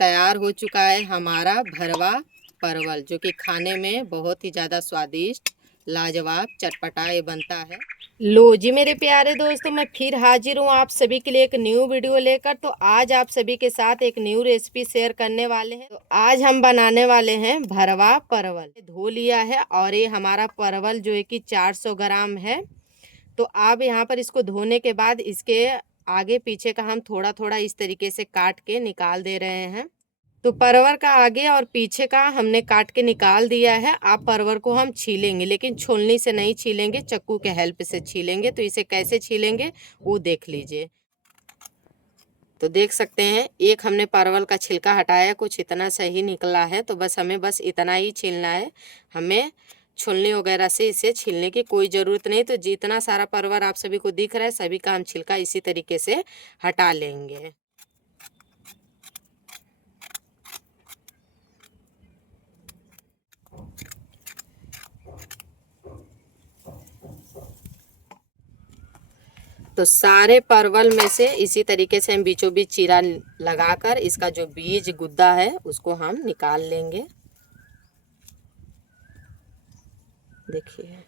तैयार हो चुका है हमारा भरवा परवल, जो कि खाने में बहुत ही ज़्यादा स्वादिष्ट, लाजवाब, चटपटा ये बनता है। लो जी मेरे प्यारे दोस्तों, मैं फिर हाजिर हूँ आप सभी के लिए एक न्यू वीडियो लेकर। तो आज आप सभी के साथ एक न्यू रेसिपी शेयर करने वाले हैं। तो आज हम बनाने वाले हैं भरवा परवल। धो लिया है और ये हमारा परवल जो है कि 400 ग्राम है। तो आप यहाँ पर इसको धोने के बाद इसके आगे पीछे का हम थोड़ा थोड़ा इस तरीके से काट के निकाल दे रहे हैं। तो परवर का आगे और पीछे का हमने काट के निकाल दिया है। आप परवर को हम छीलेंगे, लेकिन छोलनी से नहीं छीलेंगे, चक्कू के हेल्प से छीलेंगे। तो इसे कैसे छीलेंगे वो देख लीजिए। तो देख सकते हैं एक हमने परवल का छिलका हटाया, कुछ इतना सही निकला है। तो बस हमें बस इतना ही छीलना है, हमें छुलनी वगैरह से इसे छीलने की कोई ज़रूरत नहीं। तो जितना सारा परवर आप सभी को दिख रहा है, सभी का हम छिलका इसी तरीके से हटा लेंगे। तो सारे परवल में से इसी तरीके से हम बीचों बीच चीरा लगाकर इसका जो बीज गुद्दा है उसको हम निकाल लेंगे। देखिए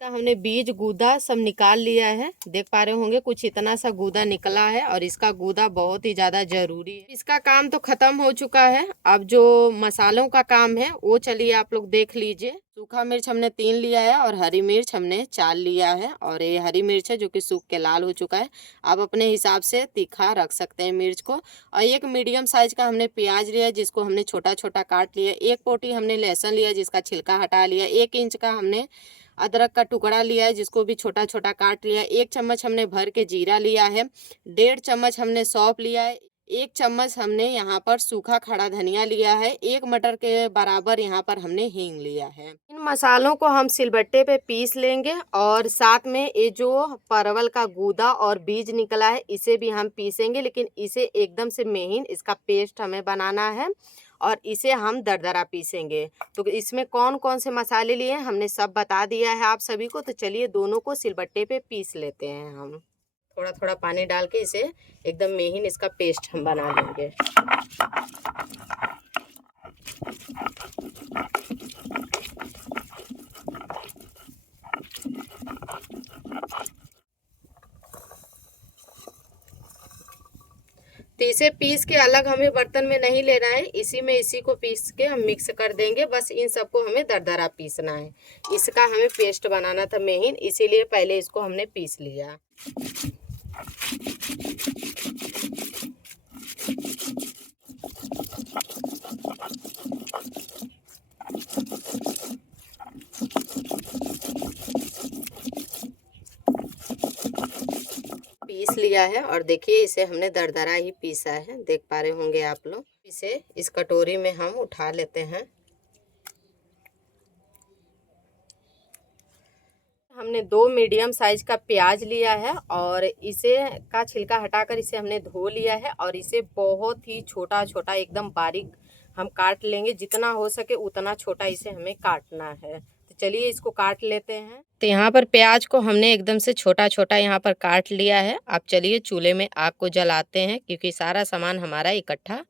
का हमने बीज गूदा सब निकाल लिया है। देख पा रहे होंगे कुछ इतना सा गूदा निकला है, और इसका गूदा बहुत ही ज्यादा जरूरी है। इसका काम तो खत्म हो चुका है। अब जो मसालों का काम है वो चलिए आप लोग देख लीजिए। सूखा मिर्च हमने 3 लिया है और हरी मिर्च हमने 4 लिया है। और ये हरी मिर्च है जो कि सूख के लाल हो चुका है। आप अपने हिसाब से तीखा रख सकते हैं मिर्च को। और एक मीडियम साइज का हमने प्याज लिया जिसको हमने छोटा छोटा काट लिया। एक पोटी हमने लहसुन लिया जिसका छिलका हटा लिया। 1 इंच का हमने अदरक का टुकड़ा लिया है जिसको भी छोटा छोटा काट लिया। 1 चम्मच हमने भर के जीरा लिया है। 1.5 चम्मच हमने सौंफ लिया है। 1 चम्मच हमने यहाँ पर सूखा खड़ा धनिया लिया है। 1 मटर के बराबर यहाँ पर हमने हींग लिया है। इन मसालों को हम सिलबट्टे पे पीस लेंगे, और साथ में ये जो परवल का गूदा और बीज निकला है इसे भी हम पीसेंगे, लेकिन इसे एकदम से महीन इसका पेस्ट हमें बनाना है और इसे हम दरदरा पीसेंगे। तो इसमें कौन कौन से मसाले लिए हैं हमने सब बता दिया है आप सभी को। तो चलिए दोनों को सिलबट्टे पे पीस लेते हैं। हम थोड़ा थोड़ा पानी डाल के इसे एकदम महीन इसका पेस्ट हम बना लेंगे। तो इसे पीस के अलग हमें बर्तन में नहीं लेना है, इसी में इसी को पीस के हम मिक्स कर देंगे। बस इन सबको हमें दरदरा पीसना है। इसका हमें पेस्ट बनाना था महीन, इसीलिए पहले इसको हमने पीस लिया। पीस लिया है और देखिए इसे हमने दरदरा ही पीसा है। देख पा रहे होंगे आप लोग। इसे इस कटोरी में हम उठा लेते हैं। हमने 2 मीडियम साइज का प्याज लिया है और इसे का छिलका हटाकर इसे हमने धो लिया है, और इसे बहुत ही छोटा छोटा एकदम बारीक हम काट लेंगे। जितना हो सके उतना छोटा इसे हमें काटना है। तो चलिए इसको काट लेते हैं। तो यहाँ पर प्याज को हमने एकदम से छोटा छोटा यहाँ पर काट लिया है। अब चलिए चूल्हे में आग को जलाते हैं, क्योंकि सारा सामान हमारा इकट्ठा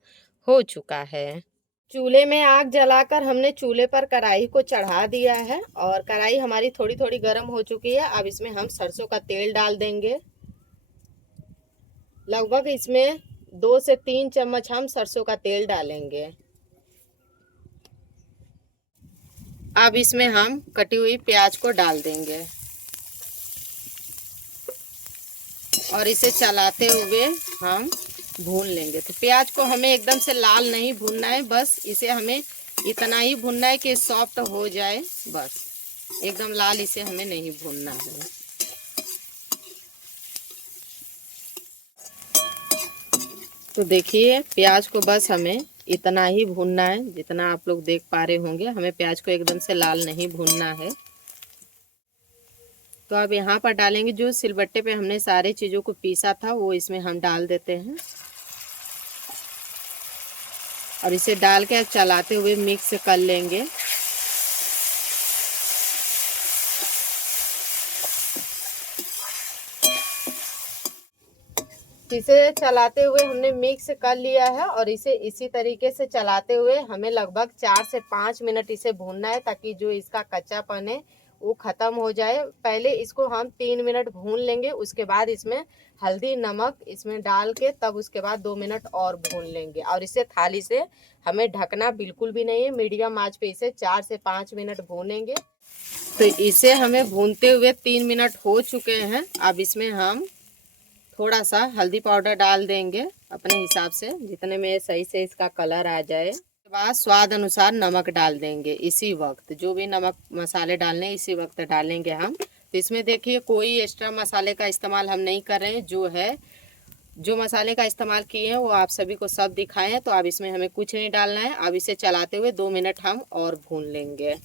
हो चुका है। चूल्हे में आग जलाकर हमने चूल्हे पर कढ़ाई को चढ़ा दिया है, और कढ़ाई हमारी थोड़ी थोड़ी गर्म हो चुकी है। अब इसमें हम सरसों का तेल डाल देंगे। लगभग इसमें 2 से 3 चम्मच हम सरसों का तेल डालेंगे। अब इसमें हम कटी हुई प्याज को डाल देंगे और इसे चलाते हुए हम भून लेंगे। तो प्याज को हमें एकदम से लाल नहीं भूनना है, बस इसे हमें इतना ही भूनना है कि सॉफ्ट हो जाए। बस एकदम लाल इसे हमें नहीं भूनना है। तो देखिए प्याज को बस हमें इतना ही भूनना है, जितना आप लोग देख पा रहे होंगे। हमें प्याज को एकदम से लाल नहीं भूनना है। तो अब यहाँ पर डालेंगे जो सिलबट्टे पे हमने सारे चीज़ों को पीसा था वो इसमें हम डाल देते हैं, और इसे डाल के चलाते हुए मिक्स कर लेंगे। तो इसे चलाते हुए हमने मिक्स कर लिया है और इसे इसी तरीके से चलाते हुए हमें लगभग 4 से 5 मिनट इसे भूनना है, ताकि जो इसका कच्चापन है वो ख़त्म हो जाए। पहले इसको हम 3 मिनट भून लेंगे, उसके बाद इसमें हल्दी नमक इसमें डाल के तब उसके बाद 2 मिनट और भून लेंगे। और इसे थाली से हमें ढकना बिल्कुल भी नहीं है, मीडियम आंच पे इसे 4 से 5 मिनट भूनेंगे। तो इसे हमें भूनते हुए 3 मिनट हो चुके हैं। अब इसमें हम थोड़ा सा हल्दी पाउडर डाल देंगे अपने हिसाब से, जितने में सही से इसका कलर आ जाए। उसके बाद स्वाद अनुसार नमक डाल देंगे इसी वक्त, जो भी नमक मसाले डालने इसी वक्त डालेंगे हम। तो इसमें देखिए कोई एक्स्ट्रा मसाले का इस्तेमाल हम नहीं कर रहे हैं, जो मसाले का इस्तेमाल किए हैं वो आप सभी को सब दिखाए हैं। तो अब इसमें हमें कुछ नहीं डालना है। अब इसे चलाते हुए 2 मिनट हम और भून लेंगे,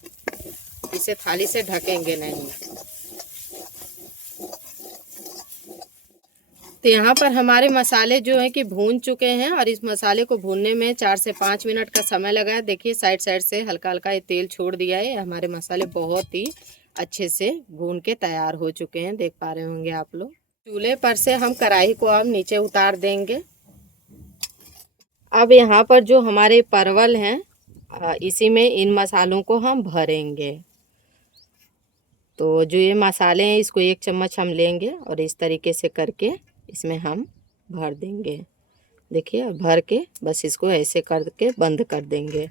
इसे थाली से ढकेंगे नहीं। तो यहाँ पर हमारे मसाले जो हैं कि भून चुके हैं और इस मसाले को भूनने में 4 से 5 मिनट का समय लगा है। देखिए साइड साइड से हल्का हल्का ये तेल छोड़ दिया है। हमारे मसाले बहुत ही अच्छे से भून के तैयार हो चुके हैं, देख पा रहे होंगे आप लोग। चूल्हे पर से हम कढ़ाई को अब नीचे उतार देंगे। अब यहाँ पर जो हमारे परवल हैं इसी में इन मसालों को हम भरेंगे। तो जो ये मसाले हैं इसको 1 चम्मच हम लेंगे और इस तरीके से करके इसमें हम भर देंगे। देखिए भर के बस इसको ऐसे करके बंद कर देंगे।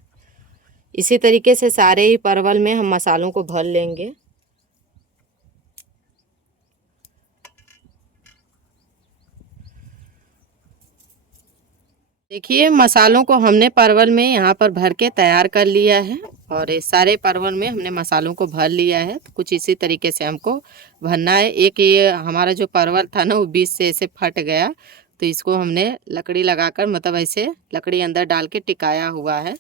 इसी तरीके से सारे ही परवल में हम मसालों को भर लेंगे। देखिए मसालों को हमने परवल में यहाँ पर भर के तैयार कर लिया है और ये सारे परवल में हमने मसालों को भर लिया है। तो कुछ इसी तरीके से हमको भरना है। एक ये हमारा जो परवल था ना वो बीच से ऐसे फट गया, तो इसको हमने लकड़ी लगाकर मतलब ऐसे लकड़ी अंदर डाल के टिकाया हुआ है।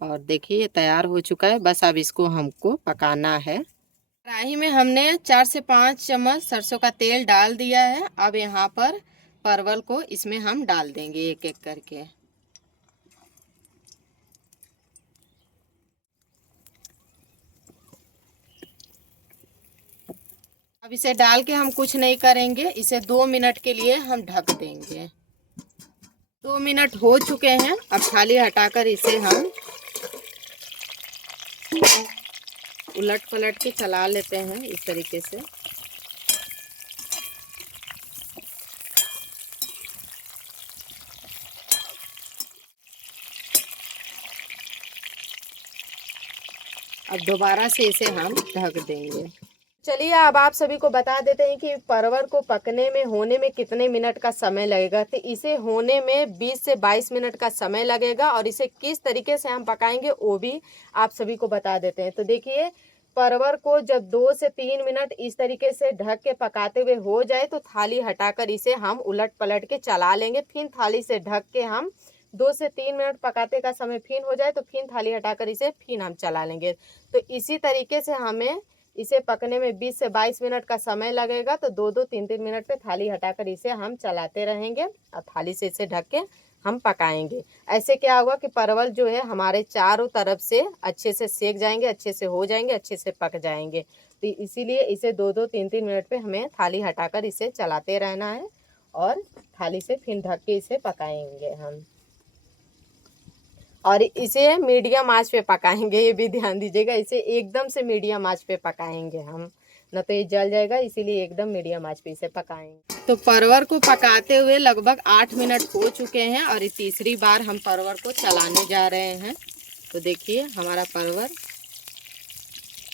और देखिए ये तैयार हो चुका है। बस अब इसको हमको पकाना है। कढ़ाई में हमने 4 से 5 चम्मच सरसों का तेल डाल दिया है। अब यहाँ पर परवल को इसमें हम डाल देंगे एक एक करके। अब इसे डाल के हम कुछ नहीं करेंगे, इसे 2 मिनट के लिए हम ढक देंगे। 2 मिनट हो चुके हैं। अब थाली हटाकर इसे हम उलट पलट के चला लेते हैं इस तरीके से। अब दोबारा से इसे हम ढक देंगे। चलिए अब आप सभी को बता देते हैं कि परवल को पकने में होने में कितने मिनट का समय लगेगा। तो इसे होने में 20 से 22 मिनट का समय लगेगा और इसे किस तरीके से हम पकाएंगे वो भी आप सभी को बता देते हैं। तो देखिए परवल को जब 2 से 3 मिनट इस तरीके से ढक के पकाते हुए हो जाए तो थाली हटाकर इसे हम उलट पलट के चला लेंगे। फिर थाली से ढक के हम 2 से 3 मिनट पकाते का समय फिर हो जाए तो फिर थाली हटाकर इसे फिर हम चला लेंगे। तो इसी तरीके से हमें इसे पकने में 20 से 22 मिनट का समय लगेगा। तो 2-2 3-3 मिनट पे थाली हटाकर इसे हम चलाते रहेंगे और थाली से इसे ढक के हम पकाएंगे। ऐसे क्या होगा कि परवल जो है हमारे चारों तरफ से अच्छे से सेक जाएंगे, अच्छे से हो जाएंगे, अच्छे से पक जाएंगे। तो इसीलिए इसे 2-2 3-3 मिनट पे हमें थाली हटाकर इसे चलाते रहना है और थाली से फिर ढक के इसे पकाएंगे हम। और इसे मीडियम आंच पे पकाएंगे, ये भी ध्यान दीजिएगा। इसे एकदम से मीडियम आंच पे पकाएंगे हम, न तो ये जल जाएगा, इसीलिए एकदम मीडियम आंच पे इसे पकाएंगे। तो परवल को पकाते हुए लगभग 8 मिनट हो चुके हैं और ये तीसरी बार हम परवल को चलाने जा रहे हैं। तो देखिए हमारा परवल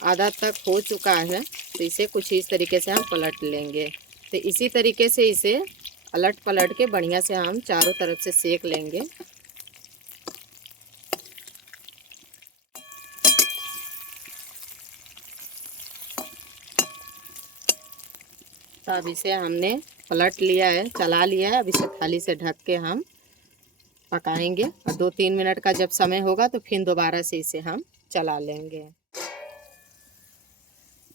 आधा तक हो चुका है। तो इसे कुछ इस तरीके से हम पलट लेंगे। तो इसी तरीके से इसे अलट पलट के बढ़िया से हम चारों तरफ से सेक लेंगे। तो अब इसे हमने पलट लिया है, चला लिया है। अब इसे थाली से ढक के हम पकाएंगे और 2-3 मिनट का जब समय होगा तो फिर दोबारा से इसे हम चला लेंगे।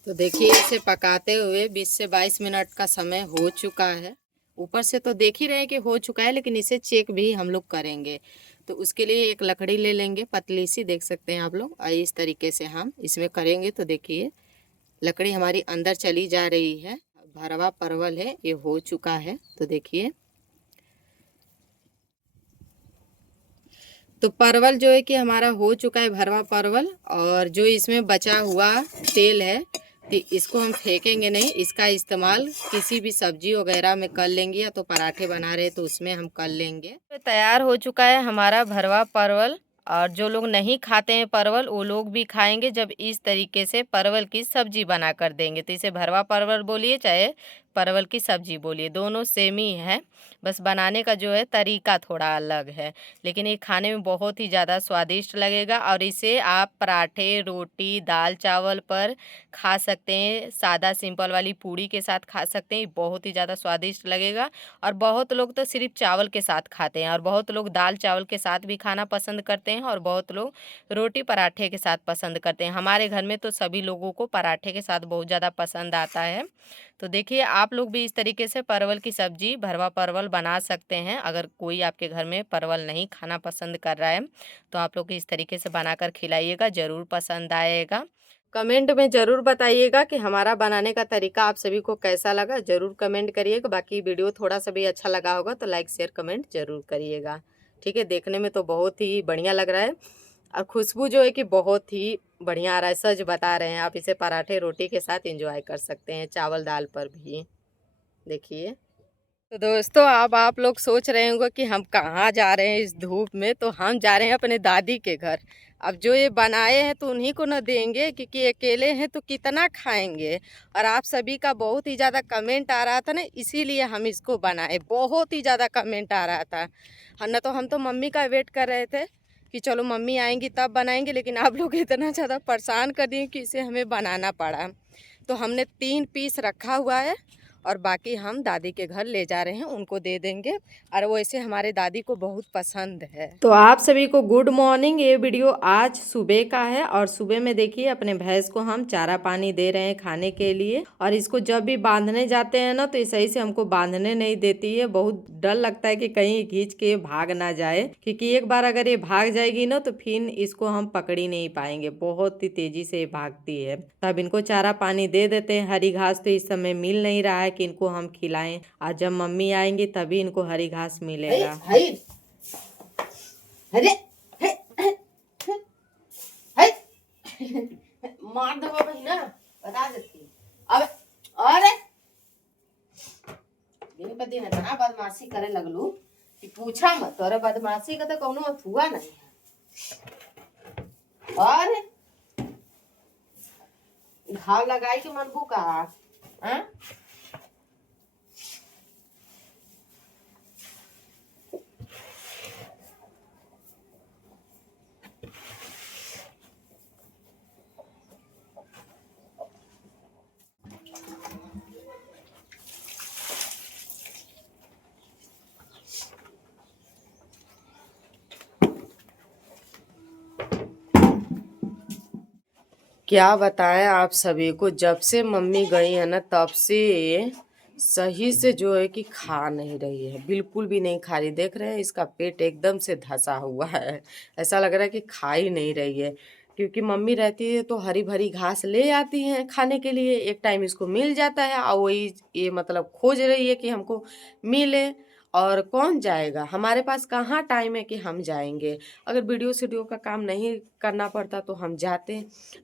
तो देखिए इसे पकाते हुए 20 से 22 मिनट का समय हो चुका है। ऊपर से तो देख ही रहे हैं कि हो चुका है, लेकिन इसे चेक भी हम लोग करेंगे। तो उसके लिए एक लकड़ी ले लेंगे, पतली सी, देख सकते हैं आप लोग। और इस तरीके से हम इसमें करेंगे तो देखिए लकड़ी हमारी अंदर चली जा रही है। भरवा परवल है, ये हो चुका है। तो देखिए तो परवल जो है कि हमारा हो चुका है भरवा परवल, और जो इसमें बचा हुआ तेल है तो इसको हम फेंकेंगे नहीं, इसका इस्तेमाल किसी भी सब्जी वगैरह में कर लेंगे, या तो पराठे बना रहे तो उसमें हम कर लेंगे। तो तैयार हो चुका है हमारा भरवा परवल, और जो लोग नहीं खाते हैं परवल वो लोग भी खाएंगे जब इस तरीके से परवल की सब्जी बना कर देंगे। तो इसे भरवा परवल बोलिए चाहे परवल की सब्जी बोलिए, दोनों सेम ही है, बस बनाने का जो है तरीका थोड़ा अलग है, लेकिन ये खाने में बहुत ही ज़्यादा स्वादिष्ट लगेगा। और इसे आप पराठे, रोटी, दाल चावल पर खा सकते हैं, सादा सिंपल वाली पूड़ी के साथ खा सकते हैं, बहुत ही ज़्यादा स्वादिष्ट लगेगा। और बहुत लोग तो सिर्फ चावल के साथ खाते हैं, और बहुत लोग दाल चावल के साथ भी खाना पसंद करते हैं, और बहुत लोग रोटी पराठे के साथ पसंद करते हैं। हमारे घर में तो सभी लोगों को पराठे के साथ बहुत ज़्यादा पसंद आता है। तो देखिए आप लोग भी इस तरीके से परवल की सब्जी, भरवा परवल बना सकते हैं। अगर कोई आपके घर में परवल नहीं खाना पसंद कर रहा है तो आप लोग इस तरीके से बनाकर खिलाइएगा, ज़रूर पसंद आएगा। कमेंट में ज़रूर बताइएगा कि हमारा बनाने का तरीका आप सभी को कैसा लगा, ज़रूर कमेंट करिएगा। बाकी वीडियो थोड़ा सा भी अच्छा लगा होगा तो लाइक शेयर कमेंट ज़रूर करिएगा। ठीक है, देखने में तो बहुत ही बढ़िया लग रहा है, और खुशबू जो है कि बहुत ही बढ़िया आ रहा है, सच बता रहे हैं। आप इसे पराठे रोटी के साथ एंजॉय कर सकते हैं, चावल दाल पर भी। देखिए तो दोस्तों, अब आप लोग सोच रहे होंगे कि हम कहाँ जा रहे हैं इस धूप में, तो हम जा रहे हैं अपने दादी के घर। अब जो ये बनाए हैं तो उन्हीं को न देंगे, क्योंकि अकेले हैं तो कितना खाएंगे। और आप सभी का बहुत ही ज़्यादा कमेंट आ रहा था ना, इसीलिए हम इसको बनाए, बहुत ही ज़्यादा कमेंट आ रहा था। न तो हम तो मम्मी का वेट कर रहे थे कि चलो मम्मी आएंगी तब बनाएंगे, लेकिन आप लोग इतना ज़्यादा परेशान कर दिए कि इसे हमें बनाना पड़ा। तो हमने 3 पीस रखा हुआ है, और बाकी हम दादी के घर ले जा रहे हैं, उनको दे देंगे। और वैसे हमारे दादी को बहुत पसंद है। तो आप सभी को गुड मॉर्निंग। ये वीडियो आज सुबह का है, और सुबह में देखिए अपने भैंस को हम चारा पानी दे रहे हैं खाने के लिए। और इसको जब भी बांधने जाते हैं ना तो ये सही से हमको बांधने नहीं देती है, बहुत डर लगता है कि कहीं खींच के भाग ना जाए, क्योंकि एक बार अगर ये भाग जाएगी ना तो फिर इसको हम पकड़ ही नहीं पाएंगे, बहुत ही तेजी से भागती है। तब इनको चारा पानी दे देते हैं। हरी घास तो इस समय मिल नहीं रहा है कि इनको हम खिलाएं, आज जब मम्मी आएंगी तभी इनको हरी घास मिलेगा। अरे मार दो बहिना, बता देती। अब अरे दिन पर दिन इतना बदमाशी करे लगलू कि पूछा मत, तोरे बदमाशी का तो कौनो अथुआ नहीं है। और घाव लगाई के मनबू का हाँ? क्या बताएं आप सभी को, जब से मम्मी गई है ना तब से सही से जो है कि खा नहीं रही है, बिल्कुल भी नहीं खा रही। देख रहे हैं इसका पेट एकदम से धंसा हुआ है, ऐसा लग रहा है कि खा ही नहीं रही है। क्योंकि मम्मी रहती है तो हरी भरी घास ले आती हैं खाने के लिए, एक टाइम इसको मिल जाता है, और वही ये मतलब खोज रही है कि हमको मिले। और कौन जाएगा, हमारे पास कहाँ टाइम है कि हम जाएंगे। अगर वीडियो सीडियो का काम नहीं करना पड़ता तो हम जाते।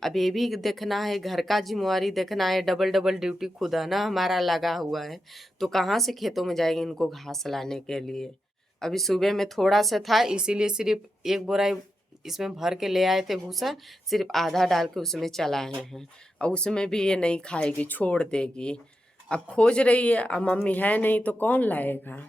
अब ये भी देखना है, घर का जिम्मेवारी देखना है, डबल डबल ड्यूटी खुद है ना हमारा लगा हुआ है, तो कहाँ से खेतों में जाएंगे इनको घास लाने के लिए। अभी सुबह में थोड़ा सा था, इसीलिए सिर्फ एक बोरा इसमें भर के ले आए थे भूसा, सिर्फ आधा डाल के उसमें चलाए हैं, और उसमें भी ये नहीं खाएगी, छोड़ देगी। अब खोज रही है, अब मम्मी है नहीं तो कौन लाएगा।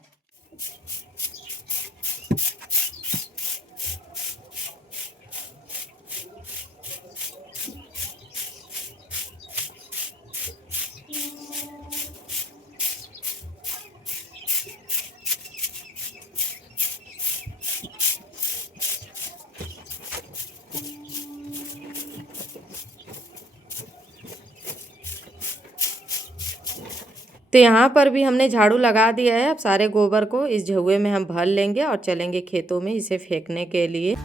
तो यहाँ पर भी हमने झाड़ू लगा दिया है। अब सारे गोबर को इस झउए में हम भर लेंगे और चलेंगे खेतों में इसे फेंकने के लिए।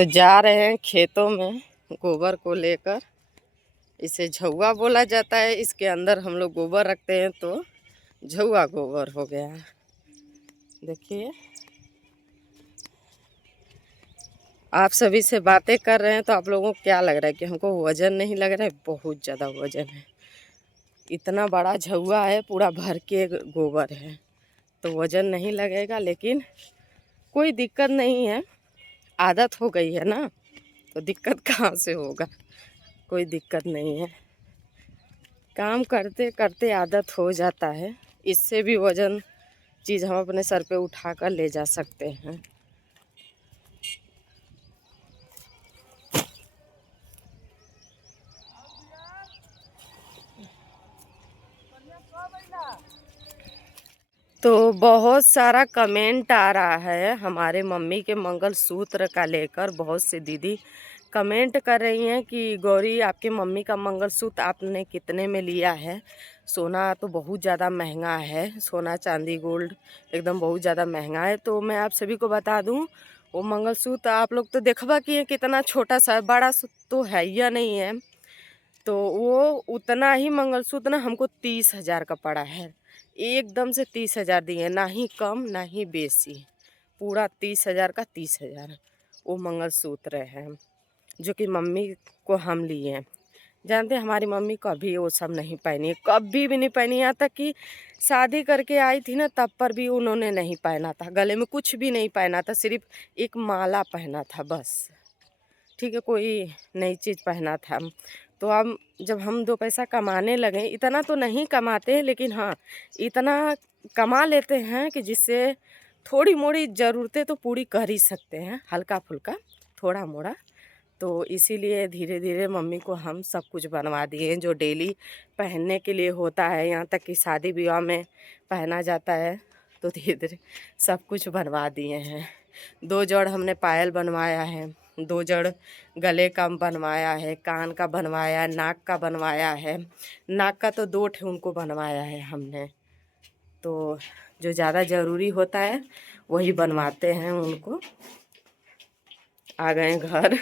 तो जा रहे हैं खेतों में गोबर को लेकर। इसे झउआ बोला जाता है। इसके अंदर हम लोग गोबर रखते हैं तो झउआ गोबर हो गया। देखिए, आप सभी से बातें कर रहे हैं तो आप लोगों को क्या लग रहा है कि हमको वजन नहीं लग रहा है? बहुत ज़्यादा वजन है। इतना बड़ा झउआ है, पूरा भर के गोबर है, तो वजन नहीं लगेगा, लेकिन कोई दिक्कत नहीं है। आदत हो गई है ना, तो दिक्कत कहाँ से होगा? कोई दिक्कत नहीं है। काम करते करते आदत हो जाता है। इससे भी वजन चीज़ हम अपने सर पे उठा कर ले जा सकते हैं। तो बहुत सारा कमेंट आ रहा है हमारे मम्मी के मंगलसूत्र का लेकर। बहुत सी दीदी कमेंट कर रही हैं कि गौरी, आपके मम्मी का मंगलसूत्र आपने कितने में लिया है? सोना तो बहुत ज़्यादा महंगा है, सोना चांदी गोल्ड एकदम बहुत ज़्यादा महंगा है। तो मैं आप सभी को बता दूं, वो मंगलसूत्र आप लोग तो देखबा किए कितना छोटा सा, बड़ा तो है या नहीं है। तो वो उतना ही मंगलसूत्र ना हमको 30,000 का पड़ा है। एकदम से 30,000 दिए, ना ही कम ना ही बेसी, पूरा 30,000 का 30,000 वो मंगलसूत्र है जो कि मम्मी को हम लिए हैं। जानते हैं, हमारी मम्मी कभी वो सब नहीं पहनी है, कभी भी नहीं पहनी। यहाँ तक कि शादी करके आई थी ना, तब पर भी उन्होंने नहीं पहना था, गले में कुछ भी नहीं पहना था, सिर्फ एक माला पहना था बस। ठीक है, कोई नई चीज़ पहना था। तो अब जब हम 2 पैसा कमाने लगे, इतना तो नहीं कमाते हैं, लेकिन हाँ इतना कमा लेते हैं कि जिससे थोड़ी मोड़ी ज़रूरतें तो पूरी कर ही सकते हैं, हल्का फुल्का थोड़ा मोड़ा। तो इसीलिए धीरे धीरे मम्मी को हम सब कुछ बनवा दिए जो डेली पहनने के लिए होता है। यहाँ तक कि शादी ब्याह में पहना जाता है, तो धीरे धीरे सब कुछ बनवा दिए हैं। 2 जोड़ हमने पायल बनवाया है, 2 जोड़ गले का बनवाया है, कान का बनवाया, नाक का बनवाया है। नाक का तो 2 ठे उनको बनवाया है हमने। तो जो ज़्यादा ज़रूरी होता है वही बनवाते हैं उनको। आ गए घर,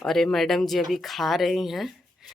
और ये मैडम जी अभी खा रही हैं।